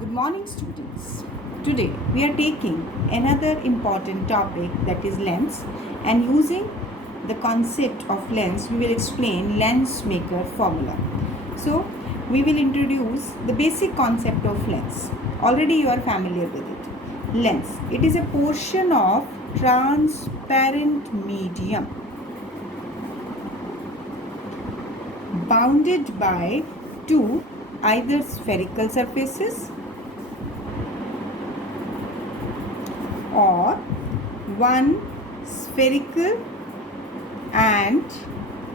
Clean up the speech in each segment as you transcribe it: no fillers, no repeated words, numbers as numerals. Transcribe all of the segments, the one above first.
Good morning, students. Today we are taking another important topic, that is lens, and using the concept of lens we will explain lens maker formula. So we will introduce the basic concept of lens. Already you are familiar with it. Lens, it is a portion of transparent medium bounded by two either spherical surfaces or one spherical and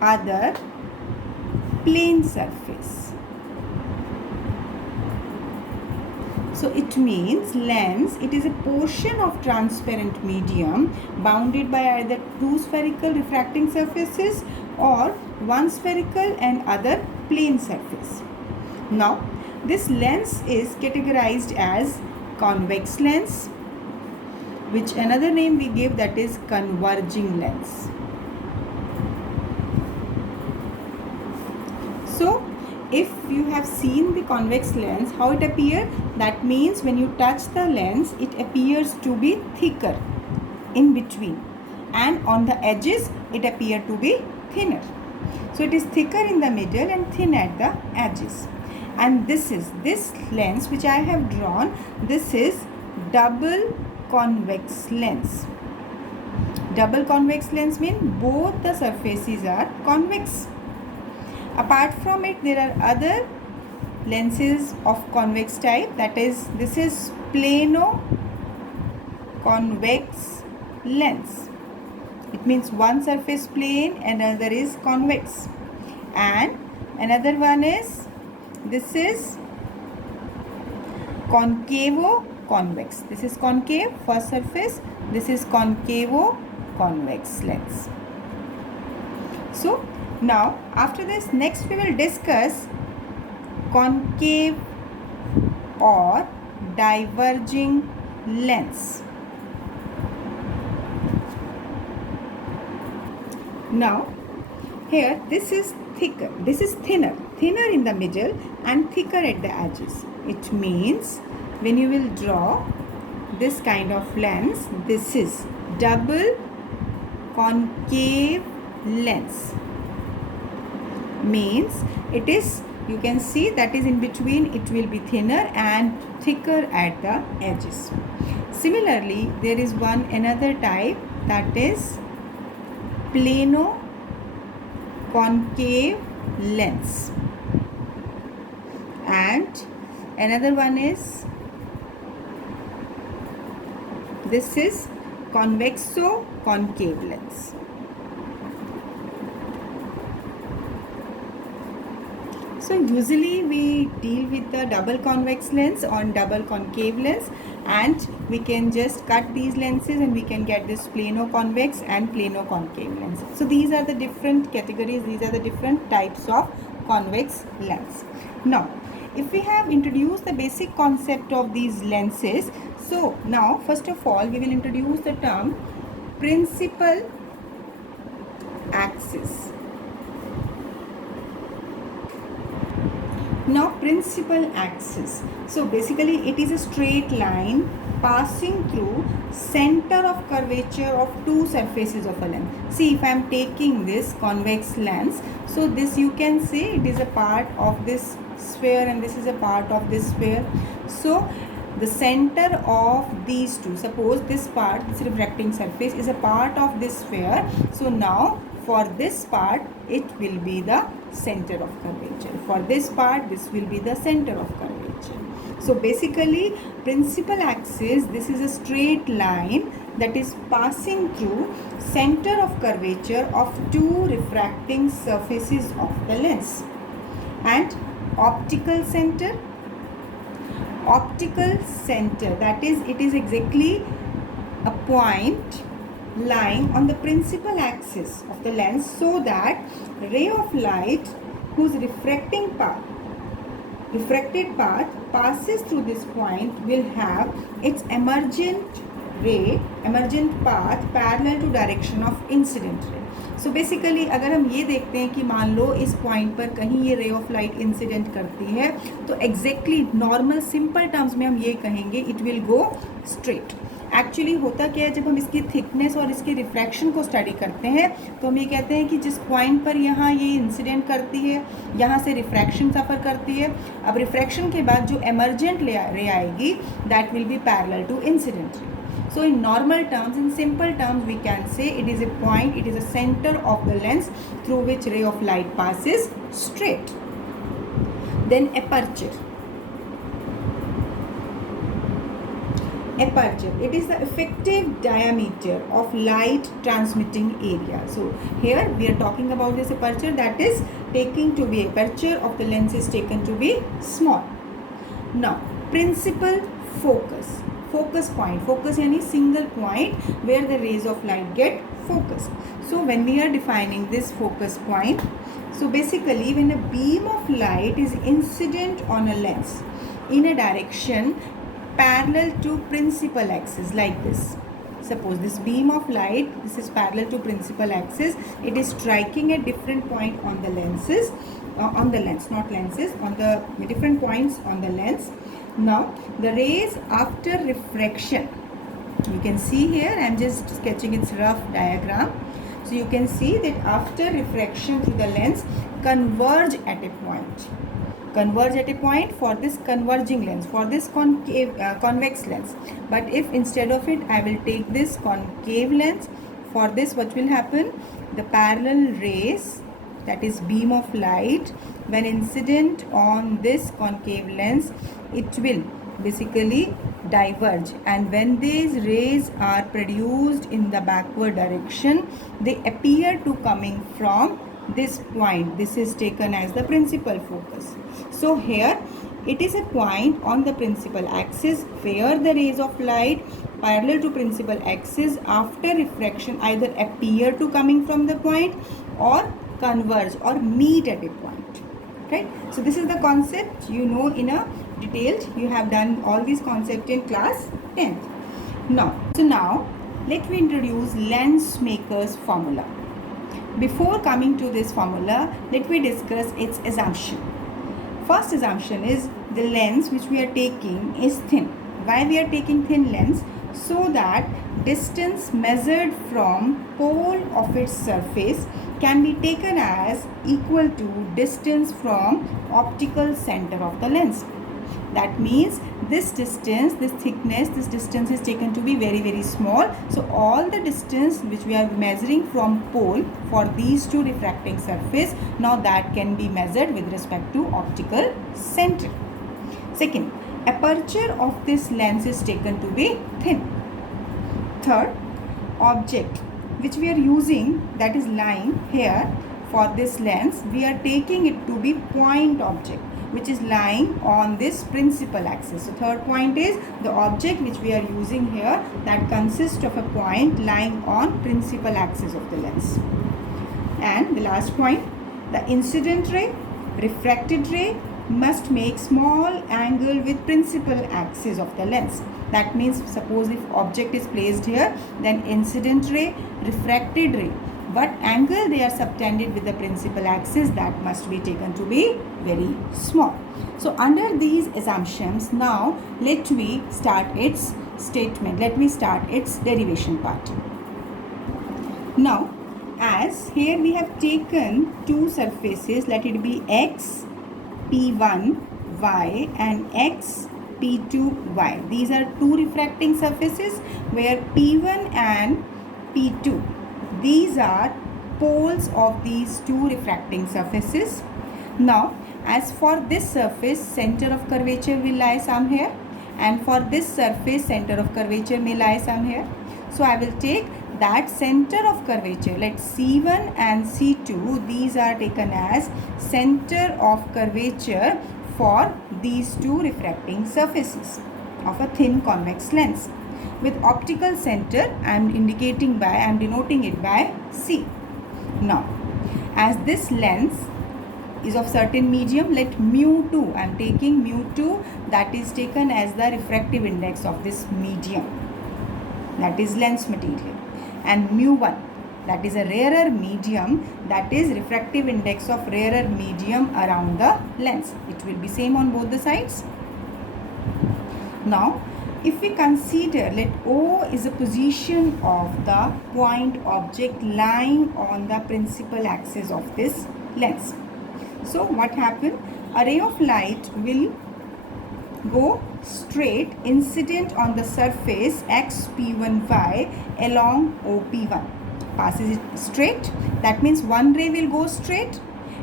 other plane surface. So it means lens, it is a portion of transparent medium bounded by either two spherical refracting surfaces or one spherical and other plane surface. Now this lens is categorized as convex lens, which another name we give, that is converging lens. So if you have seen the convex lens, how it appears, that means when you touch the lens it appears to be thicker in between, and on the edges it appears to be thinner. So it is thicker in the middle and thin at the edges. And this lens which I have drawn, this is double convex lens. Double convex lens means both the surfaces are convex. Apart from it, there are other lenses of convex type, that is, this is plano convex lens. It means one surface plane and another is convex. And another one is, this is concavo convex. This is concave first surface, this is concavo convex lens. So now after this, next we will discuss concave or diverging lens. Now here this is thicker, this is thinner in the middle and thicker at the edges. It means when you will draw this kind of lens, this is double concave lens. Means it is, you can see that is in between, it will be thinner and thicker at the edges. Similarly, there is another type, that is plano concave lens, and another one is, this is convexo concave lens. So usually we deal with the double convex lens on double concave lens, and we can just cut these lenses and we can get this plano convex and plano concave lens. So these are the different categories, these are the different types of convex lens. Now if we have introduced the basic concept of these lenses, so now first of all we will introduce the term principal axis. Now principal axis, so basically it is a straight line passing through center of curvature of two surfaces of a lens. See, if I am taking this convex lens, so this you can say it is a part of this sphere and this is a part of this sphere. So the center of these two, suppose this part, this refracting surface is a part of this sphere, so now for this part it will be the center of curvature. For this part, this will be the center of curvature. So basically principal axis, this is a straight line that is passing through center of curvature of two refracting surfaces of the lens. And optical center, that is, it is exactly a point lying on the principal axis of the lens, so that ray of light whose refracted path passes through this point will have its emergent ray emergent path parallel to direction of incident ray. So basically अगर हम ये देखते हैं कि मान लो इस point पर कहीं ये रे ऑफ लाइट इंसिडेंट करती है, तो एग्जैक्टली नॉर्मल सिंपल टर्म्स में हम ये कहेंगे it will go straight. Actually होता क्या है, जब हम इसकी थिकनेस और इसकी रिफ्रैक्शन को स्टडी करते हैं तो हम ये कहते हैं कि जिस पॉइंट पर यहाँ ये इंसिडेंट करती है, यहाँ से रिफ्रैक्शन सफ़र करती है. अब रिफ्रैक्शन के बाद जो एमर्जेंट रे आएगी that will be parallel to incident ray. So in normal terms, in simple terms, we can say it is a point, it is a center of the lens through which ray of light passes straight. Then aperture. Aperture, it is the effective diameter of light transmitting area. So here we are talking about this aperture, that is taking to be aperture of the lens is taken to be small. Now principal focus. Focus point, focus यानी single point where the rays of light get focused. So when we are defining this focus point, so basically when a beam of light is incident on a lens in a direction parallel to principal axis like this. Suppose this beam of light, this is parallel to principal axis, it is striking at different point on the lenses, on the lens, not lenses, on the different points on the lens. Now the rays after refraction, you can see here I am just sketching its rough diagram. So you can see that after refraction through the lens converge at a point. Converge at a point for this converging lens, for this convex lens. But if instead of it I will take this concave lens, for this what will happen? The parallel rays, that is beam of light, when incident on this concave lens, it will basically diverge, and when these rays are produced in the backward direction, they appear to coming from this point. This is taken as the principal focus. So here it is a point on the principal axis where the rays of light parallel to principal axis after refraction either appear to coming from the point or converge or meet at a point. Right? So this is the concept, you know, in a detailed. You have done all these concepts in class 10th. Now let me introduce lens maker's formula. Before coming to this formula, let me discuss its assumption. First assumption is the lens which we are taking is thin. Why we are taking thin lens? So that distance measured from pole of its surface can be taken as equal to distance from optical center of the lens. That means this distance, this thickness, this distance is taken to be very, very small. So all the distance which we are measuring from pole for these two refracting surface, now that can be measured with respect to optical center. Second, aperture of this lens is taken to be thin. Third, object which we are using, that is lying here for this lens, we are taking it to be point object which is lying on this principal axis. So third point is the object which we are using here, that consists of a point lying on principal axis of the lens. And the last point, the incident ray, refracted ray must make small angle with principal axis of the lens. That means suppose if object is placed here, then incident ray, refracted ray, what angle they are subtended with the principal axis, that must be taken to be very small. So under these assumptions, now let me start its statement. Let me start its derivation part. Now as here we have taken two surfaces, let it be x P1 y and x P2 y. These are two refracting surfaces where P1 and P2, these are poles of these two refracting surfaces. Now as for this surface, center of curvature will lie somewhere, and for this surface center of curvature may lie somewhere. So I will take that center of curvature, let C1 and C2, these are taken as center of curvature for these two refracting surfaces of a thin convex lens. With optical center I am denoting it by C. Now as this lens is of certain medium, let mu2, I am taking mu2, that is taken as the refractive index of this medium. that is lens material, and mu1, that is a rarer medium, that is refractive index of rarer medium around the lens. It will be same on both the sides. Now if we consider, let O is a position of the point object lying on the principal axis of this lens. So what happened? A ray of light will go straight incident on the surface XP1Y along OP1. Passes it straight. That means one ray will go straight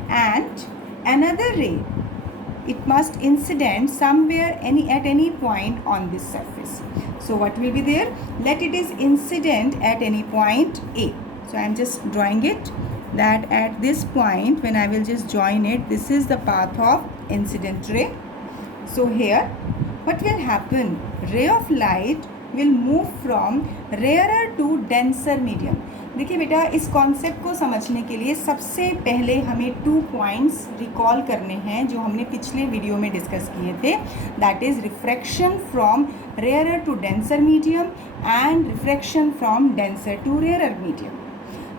and another ray, it must incident somewhere at any point on this surface. So what will be there? Let it is incident at any point A. So I am just drawing it, that at this point when I will just join it, this is the path of incident ray. So here what will happen? Ray of light will move from rarer to denser medium. देखिए बेटा, इस concept को समझने के लिए सबसे पहले हमें 2 पॉइंट्स रिकॉल करने हैं जो हमने पिछले वीडियो में डिस्कस किए थे. That is refraction from rarer to denser medium and refraction from denser to rarer medium.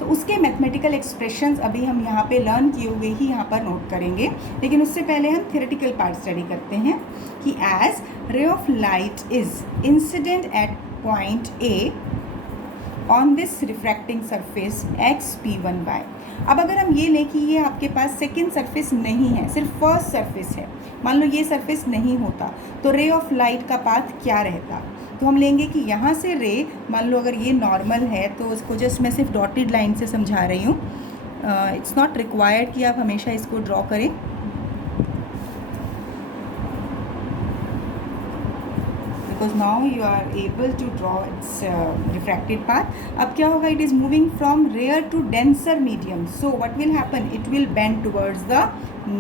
तो उसके मैथमेटिकल एक्सप्रेशंस अभी हम यहाँ पे लर्न किए हुए ही यहाँ पर नोट करेंगे, लेकिन उससे पहले हम थियोरेटिकल पार्ट स्टडी करते हैं कि as ray of light is incident at point A on this refracting surface XP1Y. अब अगर हम ये लें कि ये आपके पास सेकेंड सरफेस नहीं है, सिर्फ फर्स्ट सरफेस है, मान लो ये सरफेस नहीं होता, तो रे ऑफ लाइट का पाथ क्या रहता? तो हम लेंगे कि यहाँ से रे, मान लो अगर ये नॉर्मल है तो उसको जस्ट मैं सिर्फ डॉटेड लाइन से समझा रही हूँ. इट्स नॉट रिक्वायर्ड कि आप हमेशा इसको ड्रॉ करें. Because now you are able to draw its refracted path. अब क्या होगा? It is moving from rare to denser medium. So what will happen? It will bend towards the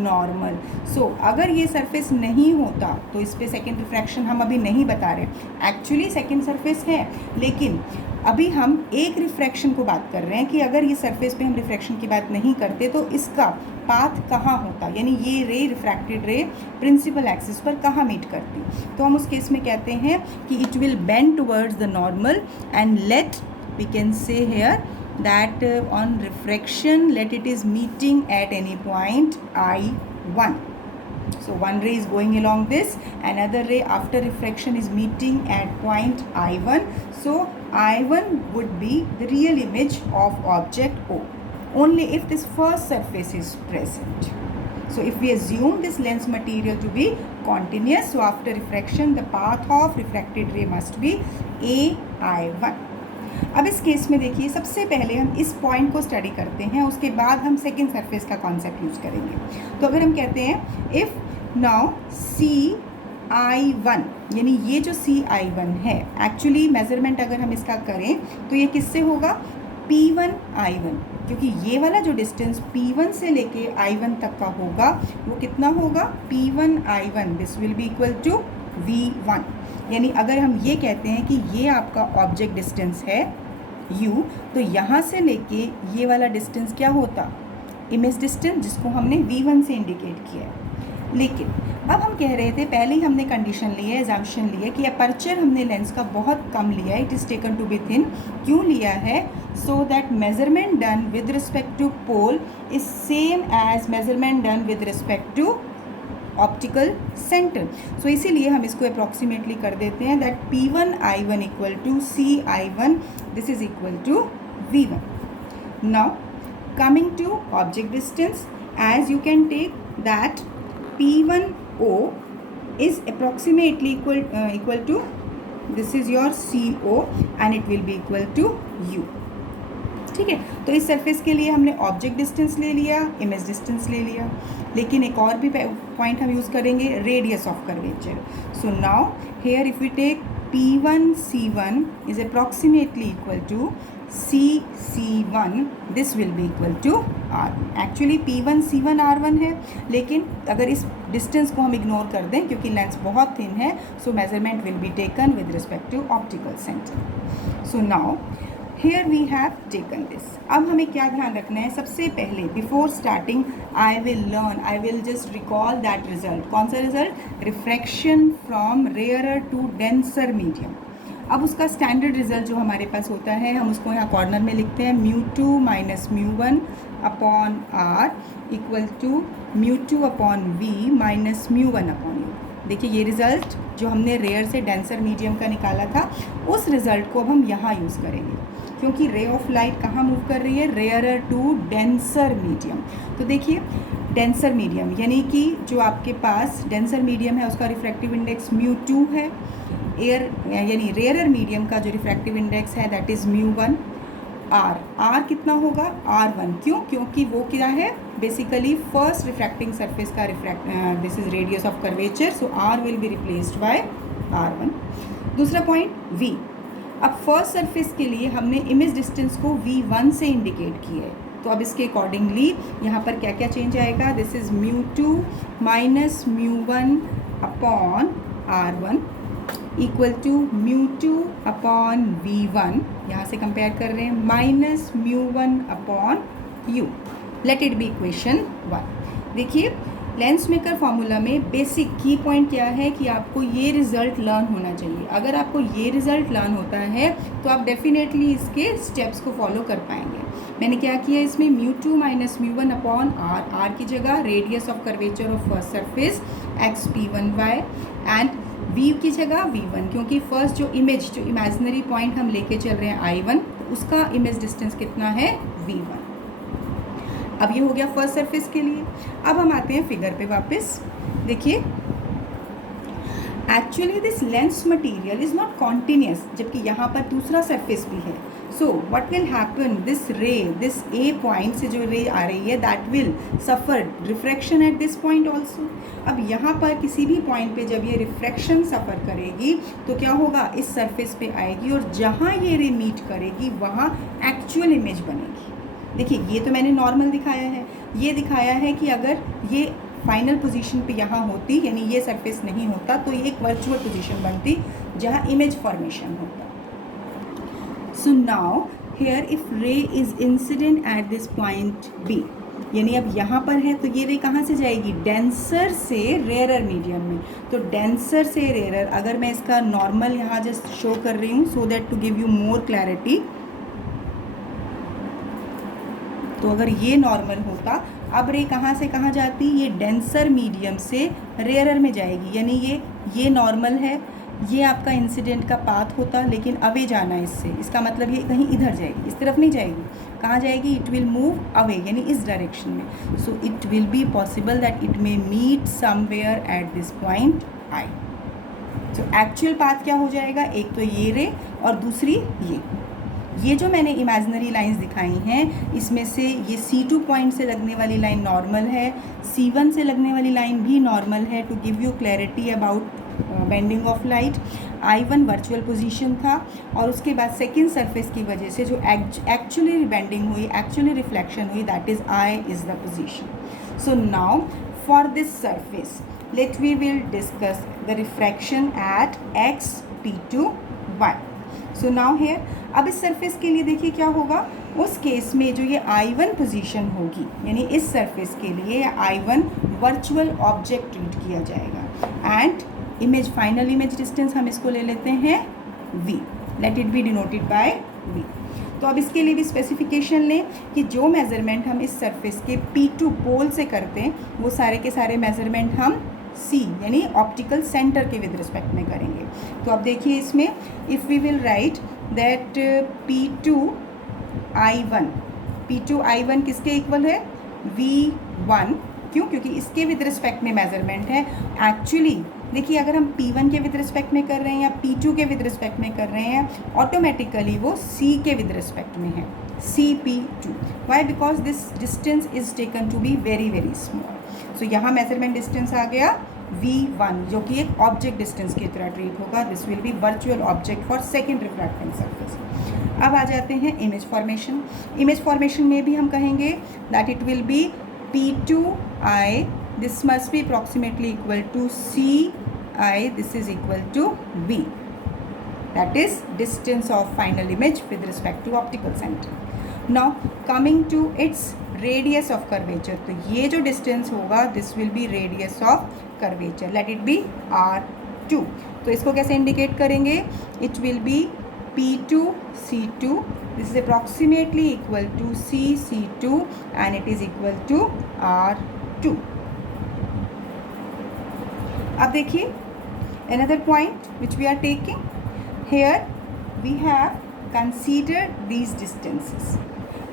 normal. So अगर ये सरफेस नहीं होता तो इस पर सेकेंड रिफ्रैक्शन हम अभी नहीं बता रहे. एक्चुअली सेकेंड सरफेस है, लेकिन अभी हम एक रिफ्रैक्शन को बात कर रहे हैं कि अगर ये सरफेस पे हम रिफ्रैक्शन की बात नहीं करते तो इसका पाथ कहाँ होता, यानी ये रे रिफ्रैक्टेड रे प्रिंसिपल एक्सिस पर कहाँ मीट करती. तो हम उस केस में कहते हैं कि it will bend towards the normal and let we can say here that on refraction let it is meeting at any point I1. So one ray is going along this, another ray after refraction is meeting at point I1. So I1 would be the real image of object O, only if this first surface is present. So if we assume this lens material to be continuous, so after refraction the path of refracted ray must be AI1. अब इस case में देखिए, सबसे पहले हम इस point को study करते हैं, उसके बाद हम सेकेंड सरफेस का कॉन्सेप्ट यूज़ करेंगे. तो अगर हम कहते हैं इफ़ नाउ CI1, यानी ये जो CI1 है, एक्चुअली मेज़रमेंट अगर हम इसका करें तो ये किससे होगा? P1I1, क्योंकि ये वाला जो डिस्टेंस P1 से लेके I1 तक का होगा वो कितना होगा? P1I1. This will be equal to V1. यानी अगर हम ये कहते हैं कि ये आपका ऑब्जेक्ट डिस्टेंस है U, तो यहाँ से लेके ये वाला डिस्टेंस क्या होता? इमेज डिस्टेंस, जिसको हमने V1 से इंडिकेट किया है. लेकिन अब हम कह रहे थे, पहले ही हमने कंडीशन ली है, एजम्पशन ली है कि अपर्चर हमने लेंस का बहुत कम लिया है, it is taken to be thin. क्यों लिया है? So that measurement done with respect to pole is same as measurement done with respect to optical centre. So इसीलिए हम इसको अप्रॉक्सीमेटली कर देते हैं that P1I1 equal to CI1, this is equal to V1. Now coming to object distance, as you can take that P1O is approximately equal to, this is your CO and it will be equal to U. ठीक है, तो इस surface के लिए हमने object distance ले लिया, image distance ले लिया, लेकिन एक और भी पॉइंट हम यूज़ करेंगे, radius of curvature. So now here if we take P1C1 is approximately equal to CC1, this will be equal to R1. Actually P1C1 R1 है, लेकिन अगर इस डिस्टेंस को हम इग्नोर कर दें क्योंकि लेंस बहुत थिन है, so measurement will be taken with respect to optical centre. So now here we have taken this. अब हमें क्या ध्यान रखना है? सबसे पहले before starting I will just recall that result. कौन सा result? Refraction from rarer to denser medium. अब उसका स्टैंडर्ड रिजल्ट जो हमारे पास होता है, हम उसको यहाँ कॉर्नर में लिखते हैं μ2 minus μ1 upon r equal to μ2 upon v minus μ1 upon u। देखिए ये रिज़ल्ट जो हमने रेयर से डेंसर मीडियम का निकाला था, उस रिज़ल्ट को अब हम यहाँ यूज़ करेंगे, क्योंकि रे ऑफ लाइट कहाँ मूव कर रही है, रेयरर टू डेंसर मीडियम। तो देखिए डेंसर मीडियम यानी कि जो आपके पास डेंसर मीडियम है उसका रिफ्रैक्टिव इंडेक्स μ2 है, एयर यानी रेयरर मीडियम का जो रिफ्रैक्टिव इंडेक्स है दैट इज़ μ1। आर कितना होगा, r1। क्यों? क्योंकि वो क्या है, बेसिकली फर्स्ट रिफ्रैक्टिंग सरफेस का this is radius of curvature, so r will be replaced by r1। दूसरा पॉइंट v। अब फर्स्ट सरफेस के लिए हमने इमेज डिस्टेंस को v1 से इंडिकेट किया है, तो अब इसके अकॉर्डिंगली यहाँ पर क्या क्या चेंज आएगा, this is μ2 minus μ1 upon r1 equal to μ2 upon v1, यहाँ से कंपेयर कर रहे हैं, minus μ1 upon u। Let it be equation 1। देखिए लेंस मेकर फॉर्मूला में बेसिक की पॉइंट क्या है कि आपको ये रिज़ल्ट लर्न होना चाहिए। अगर आपको ये रिज़ल्ट लर्न होता है तो आप डेफिनेटली इसके स्टेप्स को फॉलो कर पाएंगे। मैंने क्या किया इसमें, μ2 माइनस μ1 अपॉन r की जगह radius of curvature of first surface xp1y and v की जगह v1, क्योंकि फर्स्ट जो इमेजिनरी पॉइंट हम लेके चल रहे हैं i1, तो उसका इमेज डिस्टेंस कितना है v1। अब ये हो गया फर्स्ट सरफेस के लिए। अब हम आते हैं फिगर पे वापस। देखिए actually this lens material is not continuous, जबकि यहाँ पर दूसरा सरफेस भी है। So what will happen, this रे, दिस ए पॉइंट से जो रे आ रही है that will suffer refraction at this point also. अब यहाँ पर किसी भी पॉइंट पे जब ये रिफ्रैक्शन सफ़र करेगी तो क्या होगा, इस सरफेस पे आएगी और जहाँ ये रे मीट करेगी वहाँ एक्चुअल इमेज बनेगी। देखिए ये तो मैंने नॉर्मल दिखाया है, ये दिखाया है कि अगर ये फाइनल पोजीशन पे यहाँ होती, यानी ये सरफेस नहीं होता, तो ये एक वर्चुअल पोजीशन बनती जहाँ इमेज फॉर्मेशन होता। So now here if ray is incident at this point B, यानी अब यहाँ पर है तो ये रे कहाँ से जाएगी, डेंसर से रेयरर मीडियम में। तो डेंसर से रेयरर, अगर मैं इसका नॉर्मल यहाँ जस्ट शो कर रही हूँ so that to give you more clarity, तो अगर ये नॉर्मल होता, अब रे कहाँ से कहाँ जाती, ये डेंसर मीडियम से रेयरर में जाएगी, यानी ये नॉर्मल है, ये आपका इंसिडेंट का पाथ होता, लेकिन अवे जाना है इससे, इसका मतलब ये कहीं इधर जाएगी, इस तरफ नहीं जाएगी। कहाँ जाएगी, इट विल मूव अवे, यानी इस डायरेक्शन में। So it will be possible that it may meet somewhere at this point I. So actual path क्या हो जाएगा, एक तो ये रे और दूसरी ये जो मैंने इमेजिनरी लाइंस दिखाई हैं, इसमें से ये C2 पॉइंट से लगने वाली लाइन नॉर्मल है, C1 से लगने वाली लाइन भी नॉर्मल है, to give you clarity about bending of light. I1 virtual position था और उसके बाद सेकेंड सरफेस की वजह से जो एक्चुअली बेंडिंग हुई, एक्चुअली रिफ्लेक्शन हुई, that is I is the position. So now for this surface let we will discuss the refraction at x p2 y। So now here, अब इस सरफेस के लिए देखिए क्या होगा, उस केस में जो ये I1 पोजीशन होगी, यानी इस सरफेस के लिए I1 वर्चुअल ऑब्जेक्ट ट्रीट किया जाएगा and image, final image distance हम इसको ले लेते हैं v, late it B denoted by v। तो अब इसके लिए भी स्पेसिफिकेशन लें कि जो मेज़रमेंट हम इस सरफेस के P2 पोल से करते हैं वो सारे के सारे मेज़रमेंट हम C यानी ऑप्टिकल सेंटर के विद रिस्पेक्ट में करेंगे। तो अब देखिए इसमें if we will write that P2 I1 किसके इक्वल है, V1। क्यों, क्योंकि इसके विद रिस्पेक्ट में मेज़रमेंट है। एक्चुअली देखिए अगर हम P1 के विद रिस्पेक्ट में कर रहे हैं या P2 के विद रिस्पेक्ट में कर रहे हैं, ऑटोमेटिकली वो C के विद रिस्पेक्ट में है, CP2। Why, because this distance is taken to be very very small. So यहाँ मेजरमेंट डिस्टेंस आ गया V1, जो कि एक ऑब्जेक्ट डिस्टेंस की तरह ट्रीट होगा। This will B virtual object for second refracting surface. अब आ जाते हैं इमेज फॉर्मेशन। इमेज फॉर्मेशन में भी हम कहेंगे that it will B P2I, this must be approximately equal to CI, this is equal to V, that is distance of final image with respect to optical center. Now coming to its radius of curvature, तो ये जो distance होगा this will be radius of curvature, let it be R2। तो इसको कैसे indicate करेंगे? It will B P2 C2. This is approximately equal to C2 and it is equal to R2. अब देखिए another point which we are taking here, we have considered these distances.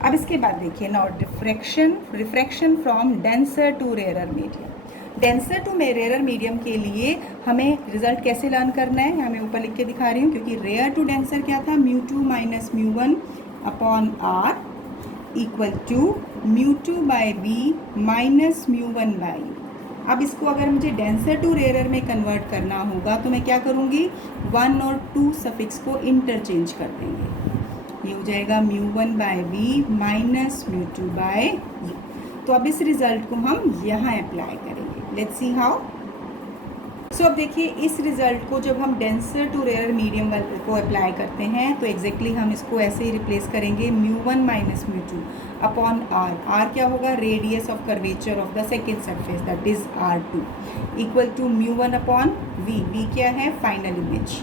अब इसके बाद देखिए now refraction from denser to rarer medium. Denser to rarer medium के लिए हमें result कैसे लर्न करना है, मैं ऊपर लिख के दिखा रही हूँ, क्योंकि रेयर टू डेंसर क्या था, μ2 minus μ1 upon R equal to μ2 by v minus μ1 by. अब इसको अगर मुझे डेंसर टू रेयर में कन्वर्ट करना होगा तो मैं क्या करूँगी, 1 और 2 सफिक्स को इंटरचेंज कर देंगे, ये हो जाएगा μ1 by v minus μ2 by u. तो अब इस रिजल्ट को हम यहाँ अप्लाई करेंगे। Let's see how. सो अब देखिए इस रिजल्ट को जब हम डेंसर टू रेयर मीडियम को अप्लाई करते हैं तो एग्जैक्टली हम इसको ऐसे ही रिप्लेस करेंगे, μ1 माइनस μ2 अपॉन R। R क्या होगा, radius of curvature of the second surface, that is R2 equal to μ1 upon V क्या है, final image,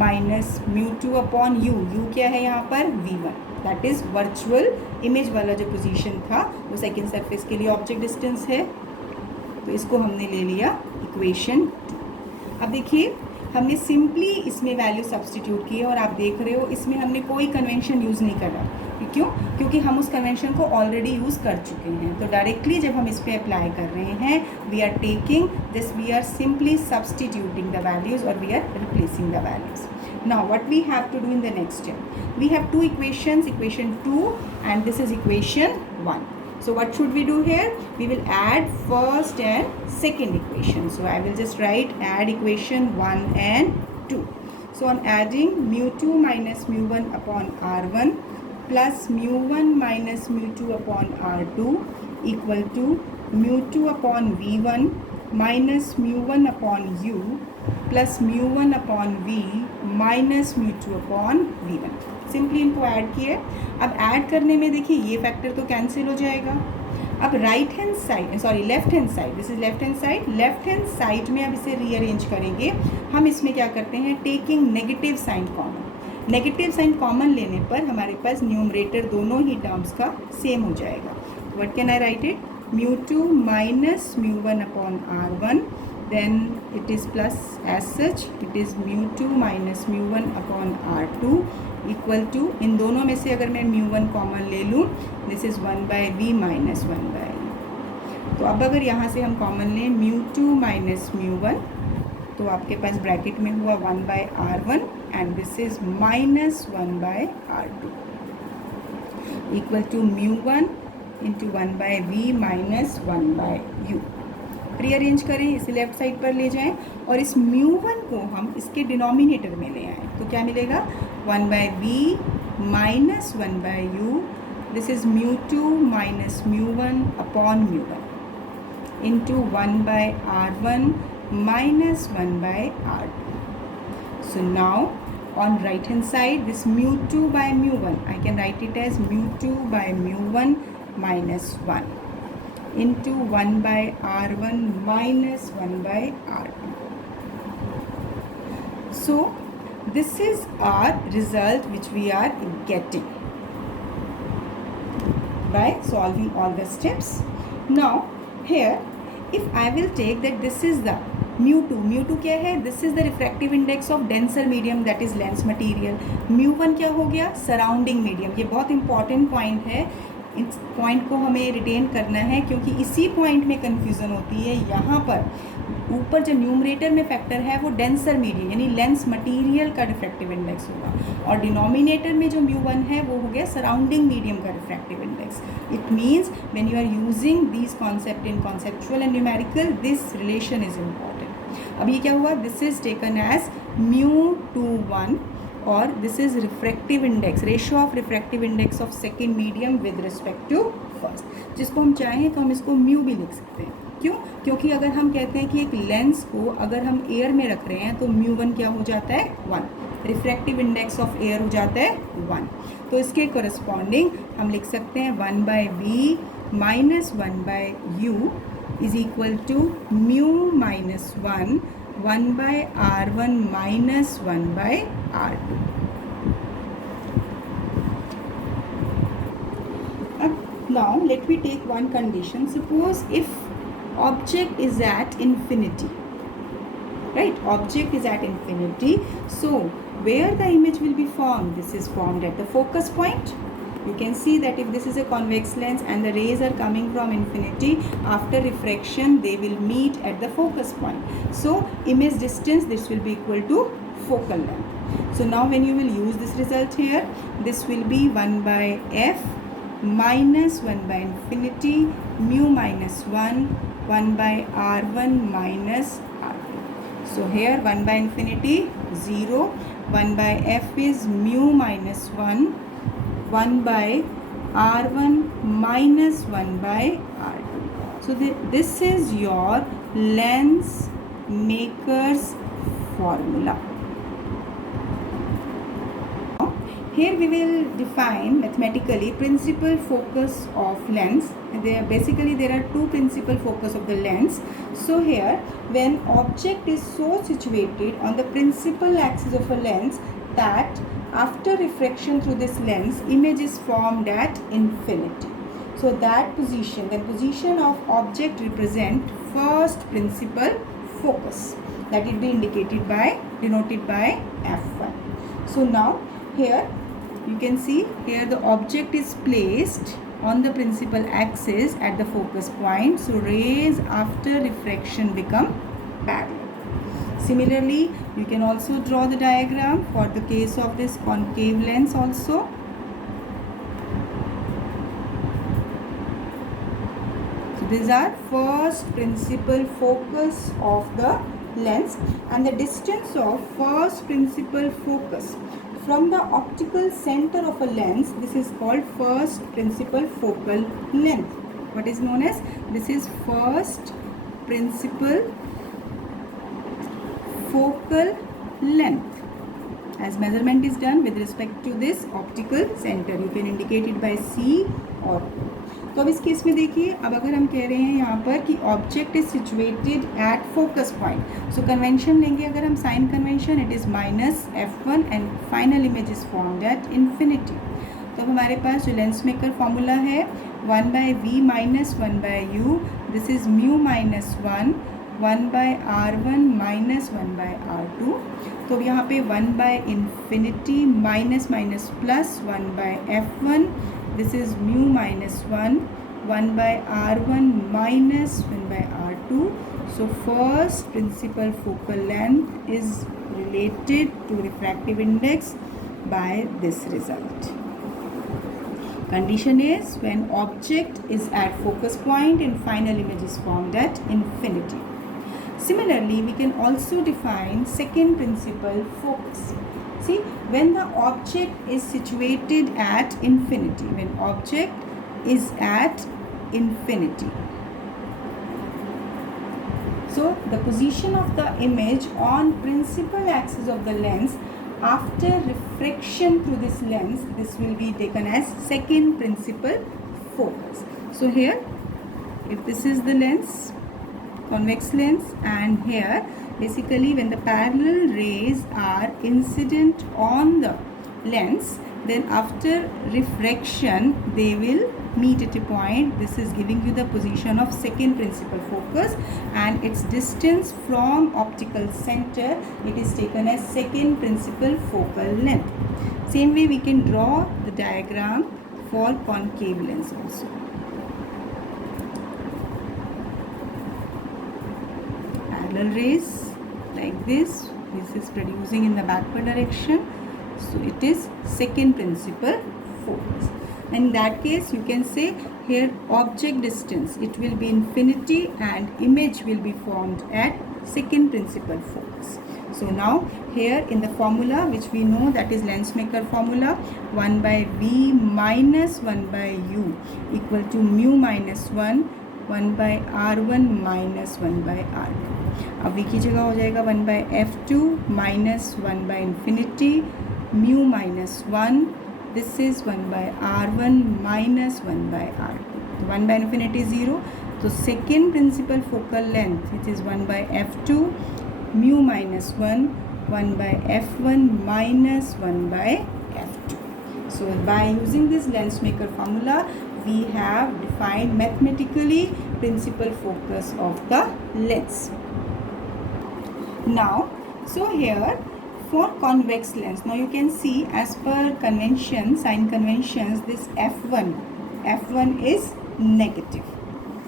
minus μ2 upon U क्या है यहाँ पर, V1, that is virtual image वाला जो पोजीशन था वो सेकेंड सरफेस के लिए ऑब्जेक्ट डिस्टेंस है। तो इसको हमने ले लिया इक्वेशन 2। अब देखिए हमने सिंपली इसमें वैल्यू सब्स्टिट्यूट की है और आप देख रहे हो इसमें हमने कोई कन्वेंशन यूज़ नहीं करा। क्यों? क्योंकि हम उस कन्वेंशन को ऑलरेडी यूज़ कर चुके हैं। तो डायरेक्टली जब हम इस पर अप्लाई कर रहे हैं, we are taking this, we are simply substituting the values और we are replacing the values. Now what we have to do in the next step, we have two equations, equation 2 and this is equation 1. So what should we do here? We will add first and second equation. So I will just write add equation 1 and 2. So I'm adding μ2 minus μ1 upon R1 plus μ1 minus μ2 upon R2 equal to μ2 upon V1 minus μ1 upon U plus μ1 upon V minus μ2 upon V1। Simply इनको add किए। अब add करने में देखिए ये factor तो cancel हो जाएगा। अब right hand side, sorry left hand side, this is left hand side, left hand side में अब इसे रीअरेंज करेंगे। हम इसमें क्या करते हैं, taking negative sign common. Negative sign common लेने पर हमारे पास न्यूमरेटर दोनों ही टर्म्स का सेम हो जाएगा। What can I write it, μ2 minus μ1 upon R1, then it is plus as such it is μ2 minus μ1 upon R2 equal to, इन दोनों में से अगर मैं μ1 कॉमन ले लूँ, this is 1 by v minus 1 by u। तो अब अगर यहाँ से हम कॉमन लें μ2 minus μ1 तो आपके पास ब्रैकेट में हुआ 1 by R1 and this is minus 1 by R2 equal to μ1 into 1 by v minus 1 by u। Rearrange करें, इसे लेफ्ट साइड पर ले जाएं और इस μ1 को हम इसके डिनोमिनेटर में ले आएँ तो क्या मिलेगा, 1 by v minus 1 by u, this is μ2 minus μ1 upon μ1 into 1 by R1 minus 1 by R2। So now on right hand side this μ2 by μ1 I can write it as μ2 by μ1 minus 1 into 1 by R1 minus 1 by R2. So this is our result which we are getting by solving all the steps. Now here if I will take that this is the μ2 क्या है, this is the refractive index of denser medium that is lens material. μ1 क्या हो गया, surrounding medium. ये बहुत important point है, इस point को हमें रिटेन करना है क्योंकि इसी पॉइंट में कंफ्यूजन होती है। यहाँ पर ऊपर जो न्यूमरेटर में फैक्टर है वो डेंसर मीडियम यानी लेंस मटेरियल का रिफ्रैक्टिव इंडेक्स होगा और डिनोमिनेटर में जो μ1 है वो हो गया सराउंडिंग मीडियम का refractive index. It means when you are using this concept in conceptual and numerical this relation is important. अब ये क्या हुआ, दिस इज टेकन एज μ21 और this is refractive index, ratio of refractive index of second medium with respect to first. जिसको हम चाहें तो हम इसको म्यू भी लिख सकते हैं। क्यों? क्योंकि अगर हम कहते हैं कि एक लेंस को अगर हम एयर में रख रहे हैं तो μ1 क्या हो जाता है, 1। रिफ्रैक्टिव इंडेक्स ऑफ एयर हो जाता है 1। तो इसके करस्पॉन्डिंग हम लिख सकते हैं 1 by v minus 1 by u is equal to μ minus 1 1 by r1 minus 1 by r2. Now let me take one condition. Suppose if object is at infinity, right? Object is at infinity. So where the image will be formed? This is formed at the focus point. You can see that if this is a convex lens and the rays are coming from infinity, after refraction they will meet at the focus point. So image distance, this will be equal to focal length. So now when you will use this result here, this will be 1 by f minus 1 by infinity mu minus 1 by r1 minus r2. So here 1 by infinity 0, 1 by f is mu minus 1 by r1 minus 1 by r2. So this is your lens maker's formula. Here we will define mathematically principal focus of lens. There are two principal focus of the lens. So here when object is so situated on the principal axis of a lens that after refraction through this lens, image is formed at infinity. So that position, the position of object represent first principal focus. That will be denoted by F1. So now here you can see here the object is placed on the principal axis at the focus point. So rays after refraction become parallel. Similarly, you can also draw the diagram for the case of this concave lens also. So these are first principal focus of the lens, and the distance of first principal focus from the optical center of a lens, this is called first principal focal length. What is known as? This is first principal focal length. As measurement is done with respect to this optical center, you can indicate it by C or O. तो अब इस case में देखिए, अब अगर हम कह रहे हैं यहाँ पर कि object is situated at focus point, so convention लेंगे अगर हम sign convention, it is minus f1 and final image is formed at infinity. तो अब हमारे पास जो लेंस मेकर फॉर्मूला है 1 by v minus 1 by u, this is mu minus 1 by r1 minus 1 by r2. तो अब यहाँ पे 1 by infinity minus minus plus 1 by f1. This is mu minus 1 by r1 minus 1 by r2. So first principal focal length is related to refractive index by this result. Condition is when object is at focus point and final image is formed at infinity. Similarly, we can also define second principal focus. See, when the object is situated at infinity, when object is at infinity, so the position of the image on principal axis of the lens after refraction through this lens, this will be taken as second principal focus. So here, if this is the lens, convex lens, and here basically when the parallel rays are incident on the lens, then after refraction they will meet at a point. This is giving you the position of second principal focus, and its distance from optical center, it is taken as second principal focal length. Same way we can draw the diagram for concave lens also. Parallel rays like this is producing in the backward direction, so it is second principal focus. In that case you can say here object distance, it will be infinity and image will be formed at second principal focus. So now here in the formula which we know, that is lens maker formula, 1 by v minus 1 by u equal to mu minus 1 by r1 minus 1 by r2. अब v की जगह हो जाएगा 1 by f2 minus 1 by infinity mu minus 1. This is 1 by r1 minus 1 by r2. 1 by infinity 0. So second principal focal length, which is 1 by f2, mu minus 1, 1 by f1 minus 1 by f2. So by using this lens maker formula, we have defined mathematically principal focus of the lens. Now, so here for convex lens, now you can see as per convention, sign conventions, this f1 is negative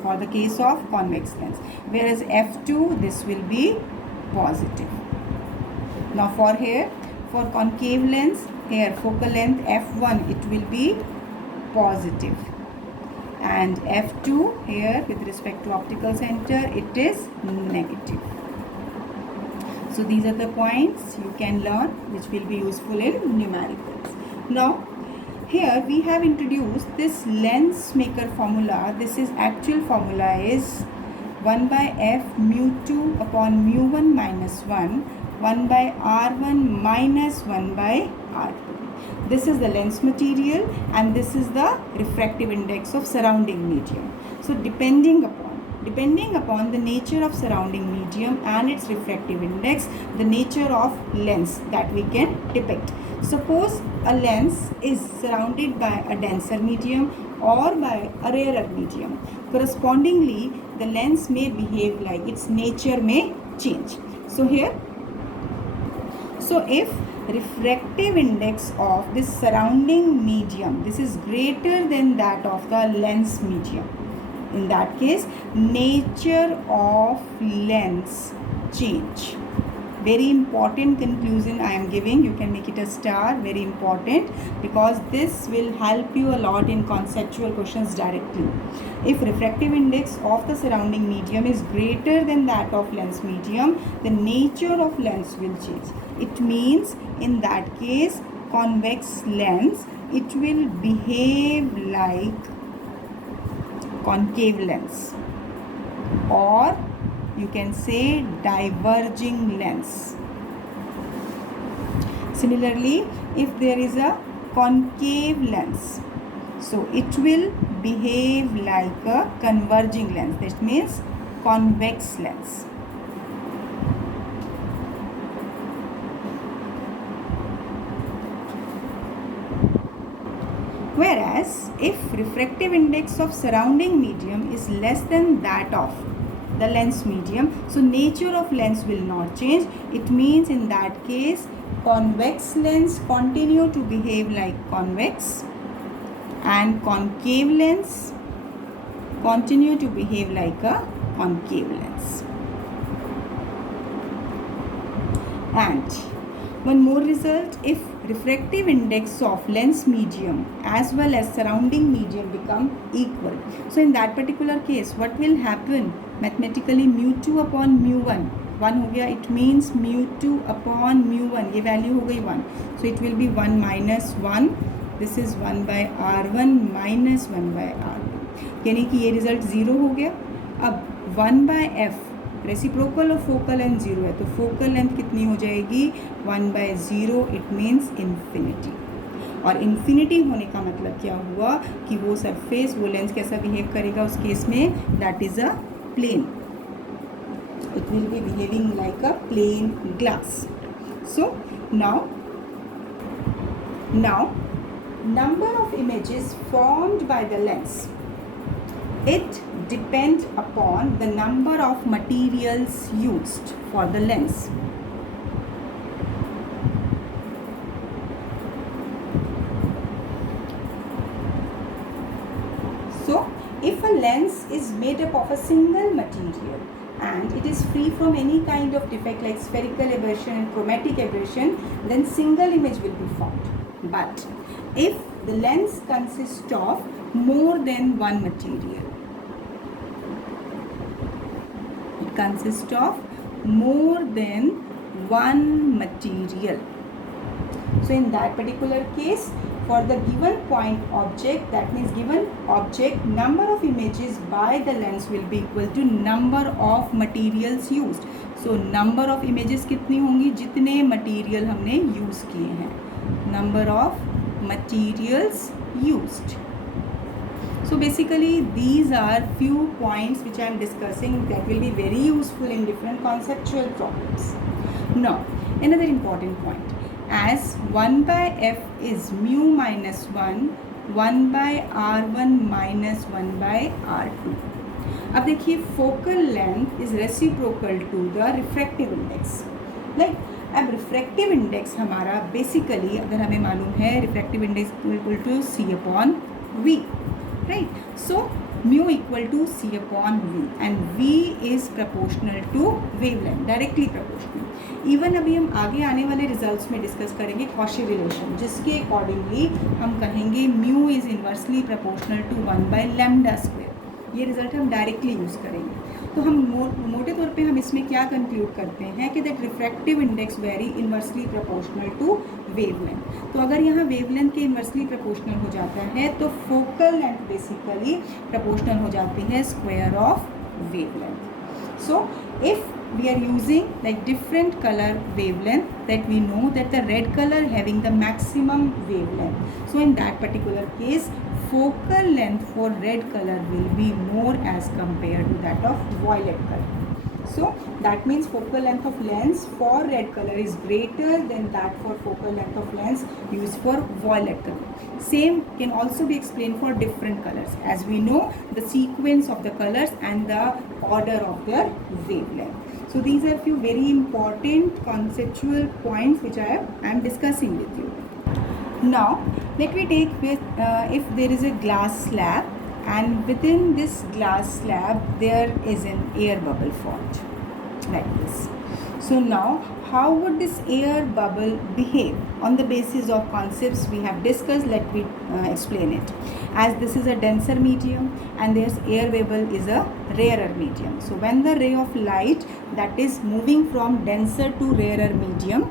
for the case of convex lens, whereas f2 this will be positive. Now for here, for concave lens, here focal length f1 it will be positive, and f2 here with respect to optical center it is negative. So these are the points you can learn which will be useful in numericals. Now here we have introduced this lens maker formula. This is actual formula is 1 by f mu 2 upon mu 1 minus 1, 1 by r1 minus 1 by r2. This is the lens material and this is the refractive index of surrounding medium. So depending upon the nature of surrounding medium and its refractive index, the nature of lens that we can depict. Suppose a lens is surrounded by a denser medium or by a rarer medium. Correspondingly, the lens may behave like its nature may change. So here, so if refractive index of this surrounding medium, this is greater than that of the lens medium, in that case nature of lens change. Very important conclusion I am giving. You can make it a star. Very important, because this will help you a lot in conceptual questions directly. If refractive index of the surrounding medium is greater than that of lens medium, the nature of lens will change. It means in that case convex lens, it will behave like concave lens, or you can say diverging lens. Similarly, if there is a concave lens, so it will behave like a converging lens. That means convex lens. Whereas if refractive index of surrounding medium is less than that of the lens medium, so nature of lens will not change. It means in that case convex lens continue to behave like convex and concave lens continue to behave like a concave lens. And one more result, if refractive index of lens medium as well as surrounding medium become equal, so in that particular case what will happen mathematically, mu 2 upon mu 1 1 हो गया, it means mu 2 upon mu 1 ये value हो गई 1, so it will be 1 minus 1, this is 1 by r1 minus 1 by r2, यानी कि ये result 0 हो गया. अब 1 by f रेसिप्रोकल और फोकल लेंथ 0 है, तो फोकल लेंथ कितनी हो जाएगी 1 by 0, इट मीन्स इन्फिनिटी. और इन्फिनिटी होने का मतलब क्या हुआ कि वो सरफेस, वो लेंस कैसा बिहेव करेगा उस केस में, that is a plane. It will be behaving like a plane glass. So now number of images formed by the lens, it depends upon the number of materials used for the lens. So if a lens is made up of a single material and it is free from any kind of defect like spherical aberration and chromatic aberration, then single image will be formed. But if the lens consists of more than one material, it consists of more than one material, so in that particular case, for the given point object, that means given object, number of images by the lens will be equal to number of materials used. So number of images कितनी होंगी, जितने material हमने use किए हैं, number of materials used. So basically these are few points which I am discussing that will be very useful in different conceptual problems. Now another important point, as 1 by f is mu minus 1 by r1 minus 1 by r2. अब देखिए focal length is reciprocal to the refractive index, like अब refractive index हमारा basically अगर हमें मालूम है refractive index equal to C upon V, right. So mu equal to C upon V and V is proportional to wavelength, directly proportional. Even अभी हम आगे आने वाले रिजल्ट्स में डिस्कस करेंगे कॉशी रिलेशन, जिसके अकॉर्डिंगली हम कहेंगे mu is inversely proportional to 1 by lambda square. ये रिजल्ट हम डायरेक्टली यूज़ करेंगे. तो हम मोटे तौर पे हम इसमें क्या कंक्लूड करते हैं कि that refractive index very inversely proportional to wavelength. तो अगर यहाँ वेवलेंथ के इन्वर्सली प्रोपोर्शनल हो जाता है तो फोकल लेंथ बेसिकली प्रोपोर्शनल हो जाती है square of wavelength. So if we are using like different color wavelength, that we know that the red color having the maximum wavelength. So in that particular case focal length for red color will be more as compared to that of violet color. So that means focal length of lens for red color is greater than that for focal length of lens used for violet color. Same can also be explained for different colors, as we know the sequence of the colors and the order of their wavelength. So these are few very important conceptual points which I am discussing with you. Now let me take with if there is a glass slab and within this glass slab there is an air bubble formed like this. So now how would this air bubble behave? On the basis of concepts we have discussed, let me explain it. As this is a denser medium and this air bubble is a rarer medium. So when the ray of light that is moving from denser to rarer medium,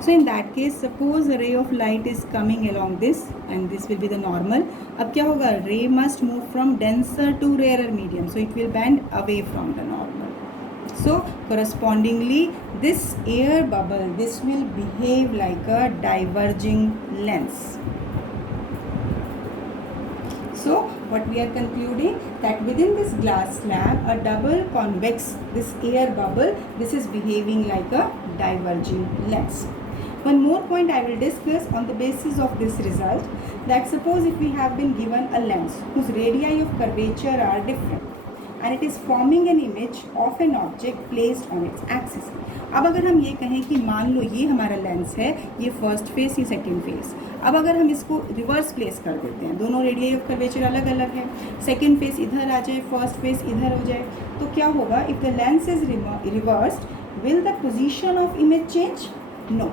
so in that case suppose a ray of light is coming along this and this will be the normal. अब क्या होगा, ray must move from denser to rarer medium, so it will bend away from the normal. So correspondingly this air bubble, this will behave like a diverging lens. So what we are concluding, that within this glass slab a double convex, this air bubble, this is behaving like a diverging lens. One more point I will discuss on the basis of this result, that suppose if we have been given a lens whose radii of curvature are different and it is forming an image of an object placed on its axis. अब अगर हम ये कहें कि मान लो ये हमारा lens है, ये फर्स्ट फेस, ये सेकंड फेस. अब अगर हम इसको रिवर्स प्लेस कर देते हैं, दोनों रेडियस ऑफ कर्वेचर अलग अलग है, सेकंड फेस इधर आ जाए, फर्स्ट फेस इधर हो जाए, तो क्या होगा, if the lens is reversed will the position of image change? No.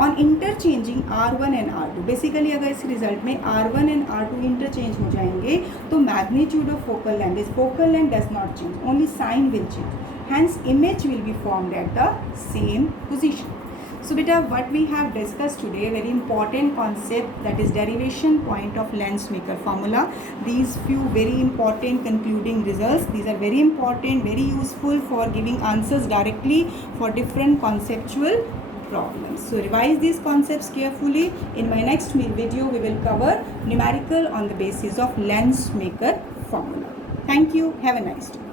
On interchanging R1 and R2, basically अगर इस रिजल्ट में R1 एंड R2 इंटरचेंज हो जाएंगे तो magnitude of focal length, is focal length does not change, only sign will change, hence image will be formed at the same position. So beta, what we have discussed today, very important concept, that is derivation point of lens maker formula. These few very important concluding results, these are very important, very useful for giving answers directly for different conceptual problems. So revise these concepts carefully. In my next video we will cover numerical on the basis of lens maker formula. Thank you. Have a nice day.